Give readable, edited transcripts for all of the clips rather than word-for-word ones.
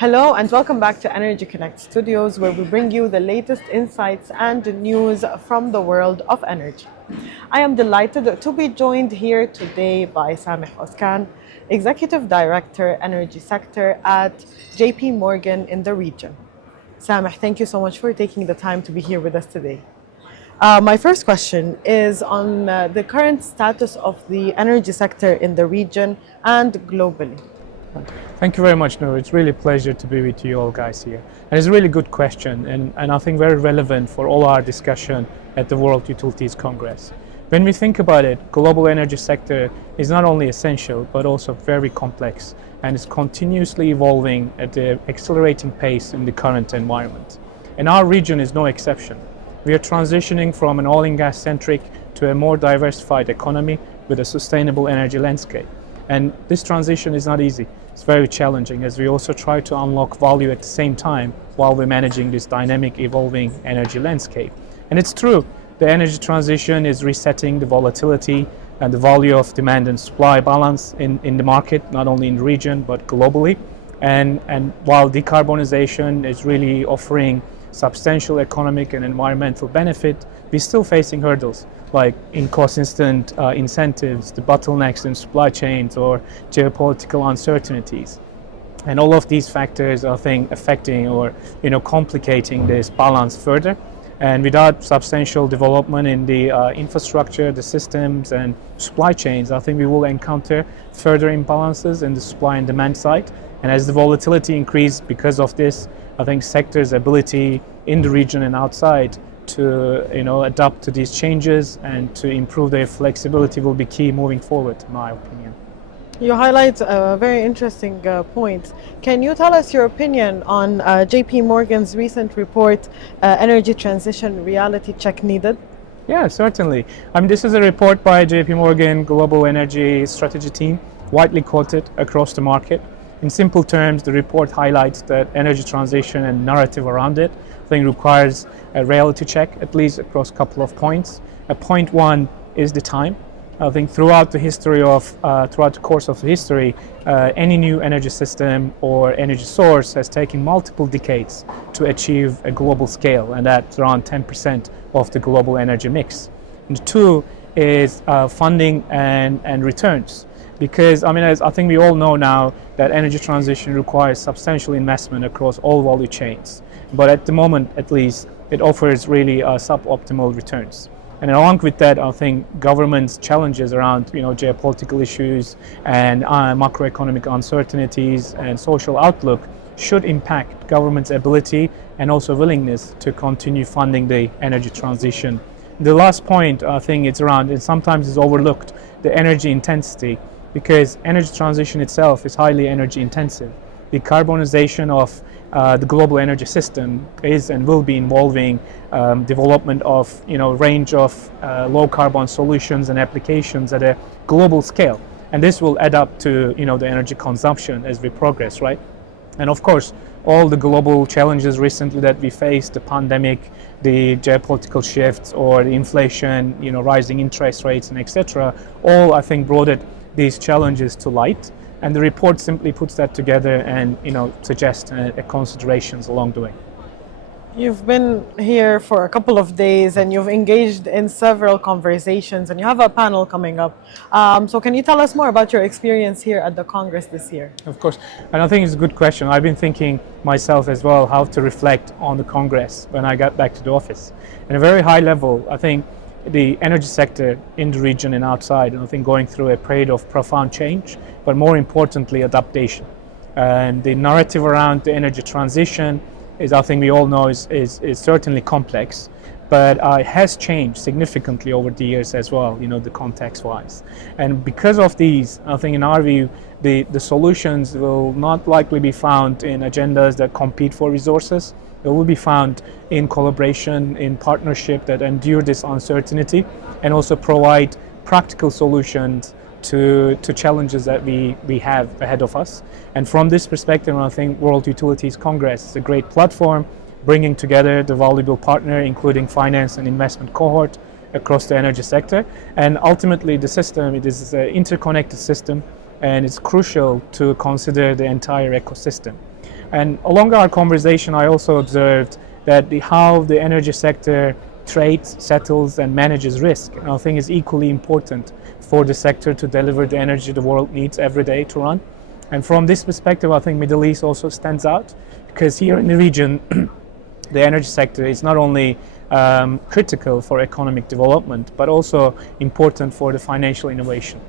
Hello and welcome back to Energy Connect Studios, where we bring you the latest insights and news from the world of energy. I am delighted to be joined here today by Semih Ozkan, Executive Director, Energy Sector at JPMorgan in the region. Semih, thank you so much for taking the time to be here with us today. My first question is on the current status of the energy sector in the region and globally. Thank you very much, Noor. It's really a pleasure to be with you all guys here. And it's a really good question and I think very relevant for all our discussion at the World Utilities Congress. When we think about it, global energy sector is not only essential, but also very complex and is continuously evolving at an accelerating pace in the current environment. And our region is no exception. We are transitioning from an oil and gas centric to a more diversified economy with a sustainable energy landscape. And this transition is not easy. It's very challenging as we also try to unlock value at the same time while we're managing this dynamic, evolving energy landscape. And it's true, the energy transition is resetting the volatility and the value of demand and supply balance in the market, not only in the region, but globally. And while decarbonization is really offering substantial economic and environmental benefit, we're still facing hurdles like inconsistent incentives, the bottlenecks in supply chains, or geopolitical uncertainties. And all of these factors are, I think, affecting or complicating this balance further. And without substantial development in the infrastructure, the systems and supply chains, I think we will encounter further imbalances in the supply and demand side. And as the volatility increases because of this, I think sectors' ability in the region and outside to adapt to these changes and to improve their flexibility will be key moving forward, in my opinion. You highlight a very interesting point. Can you tell us your opinion on JP Morgan's recent report, Energy Transition Reality Check Needed? Yeah, certainly. This is a report by JP Morgan Global Energy Strategy Team, widely quoted across the market. In simple terms, the report highlights that energy transition and narrative around it, I think, requires a reality check, at least across a couple of points. Point one is the time. I think throughout the course of the history, any new energy system or energy source has taken multiple decades to achieve a global scale, and that's around 10% of the global energy mix. And two is funding and returns. Because as I think we all know now that energy transition requires substantial investment across all value chains. But at the moment, at least, it offers really suboptimal returns. And along with that, I think government's challenges around geopolitical issues and macroeconomic uncertainties and social outlook should impact government's ability and also willingness to continue funding the energy transition. The last point, I think, it's around, and sometimes is overlooked, the energy intensity. Because energy transition itself is highly energy intensive. The decarbonization of the global energy system is and will be involving development of range of low carbon solutions and applications at a global scale, and this will add up to the energy consumption as we progress, right? And of course, all the global challenges recently that we faced, the pandemic, the geopolitical shifts, or the inflation, rising interest rates, and etc., all I think brought these challenges to light, and the report simply puts that together and suggests considerations along the way. You've been here for a couple of days and you've engaged in several conversations, and you have a panel coming up. So can you tell us more about your experience here at the Congress this year? Of course, and I think it's a good question. I've been thinking myself as well how to reflect on the Congress when I got back to the office. At a very high level, I think the energy sector in the region and outside, I think, going through a period of profound change, but more importantly, adaptation. And the narrative around the energy transition is, I think we all know, is certainly complex, but it has changed significantly over the years as well, the context-wise. And because of these, I think in our view, the solutions will not likely be found in agendas that compete for resources. It will be found in collaboration, in partnership that endure this uncertainty and also provide practical solutions to challenges that we have ahead of us. And from this perspective, I think World Utilities Congress is a great platform, bringing together the valuable partner, including finance and investment cohort across the energy sector. And ultimately, the system, it is an interconnected system, and it's crucial to consider the entire ecosystem. And along our conversation, I also observed that how the energy sector trades, settles, and manages risk, I think is equally important for the sector to deliver the energy the world needs every day to run. And from this perspective, I think Middle East also stands out, because here in the region, the energy sector is not only critical for economic development, but also important for the financial innovation.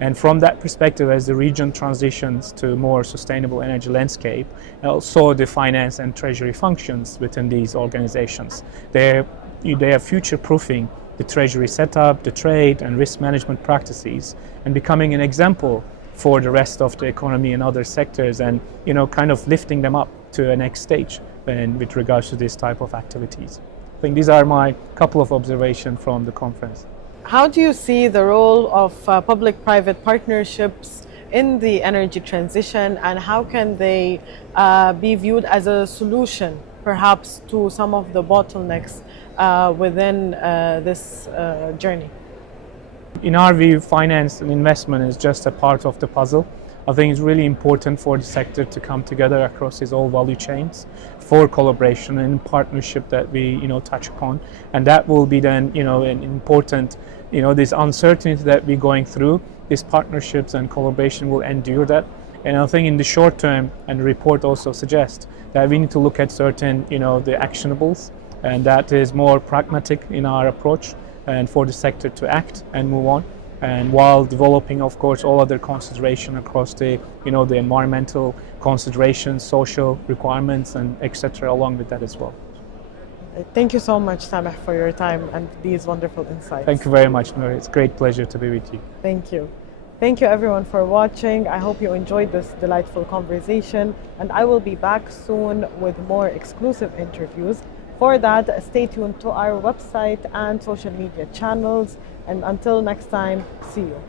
And from that perspective, as the region transitions to more sustainable energy landscape, also the finance and treasury functions within these organizations, they are future-proofing the treasury setup, the trade and risk management practices, and becoming an example for the rest of the economy and other sectors, and kind of lifting them up to a next stage with regards to this type of activities. I think these are my couple of observations from the conference. How do you see the role of public-private partnerships in the energy transition, and how can they be viewed as a solution, perhaps, to some of the bottlenecks within this journey? In our view, finance and investment is just a part of the puzzle. I think it's really important for the sector to come together across its all value chains for collaboration and partnership that we touch upon, and that will be then an important this uncertainty that we're going through. These partnerships and collaboration will endure that, and I think in the short term, and the report also suggests that we need to look at certain the actionables, and that is more pragmatic in our approach, and for the sector to act and move on, and while developing, of course, all other consideration across the the environmental considerations, social requirements, and etc. along with that as well. Thank you so much, Semih, for your time and these wonderful insights. Thank you very much, Noor. It's a great pleasure to be with you. Thank you. Thank you everyone for watching. I hope you enjoyed this delightful conversation, and I will be back soon with more exclusive interviews. For that, stay tuned to our website and social media channels. And until next time, see you.